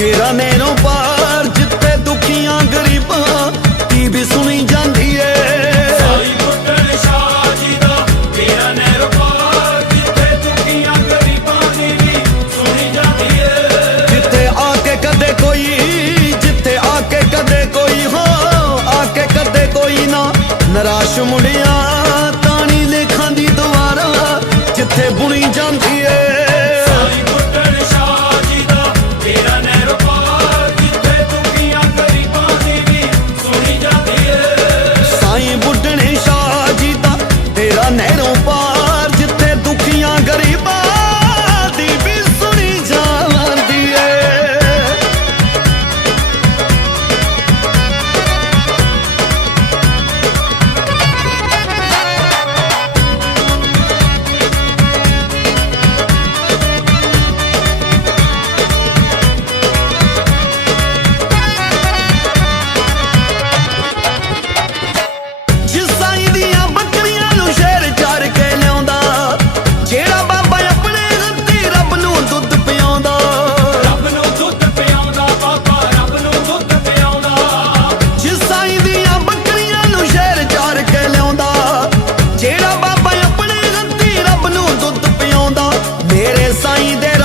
ਤੇਰਾ ਨੈਣੋ ਪਾਰ ਜਿੱਤੇ ਦੁਖੀਆਂ ਗਰੀਬਾਂ ਕੀ ਵੀ ਸੁਣੀ ਜਾਂਦੀ ਏ। ਸਾਈ ਆ ਕੇ ਕਦੇ ਕੋਈ ਜਿੱਤੇ ਆ ਕੇ ਕਦੇ ਕੋਈ ਹੋ ਆ ਕੇ ਕਦੇ ਕੋਈ ਨਾ ਨਰਾਸ਼ ਮੁੰਡਿਆਂ ਤਾਣੀ ਲੇਖਾਂ ਦੀ ਦੁਆਰਾ ਜਿੱਥੇ ਬੁਣੀ ਜਾਂਦੀ ਏ। নাই দেন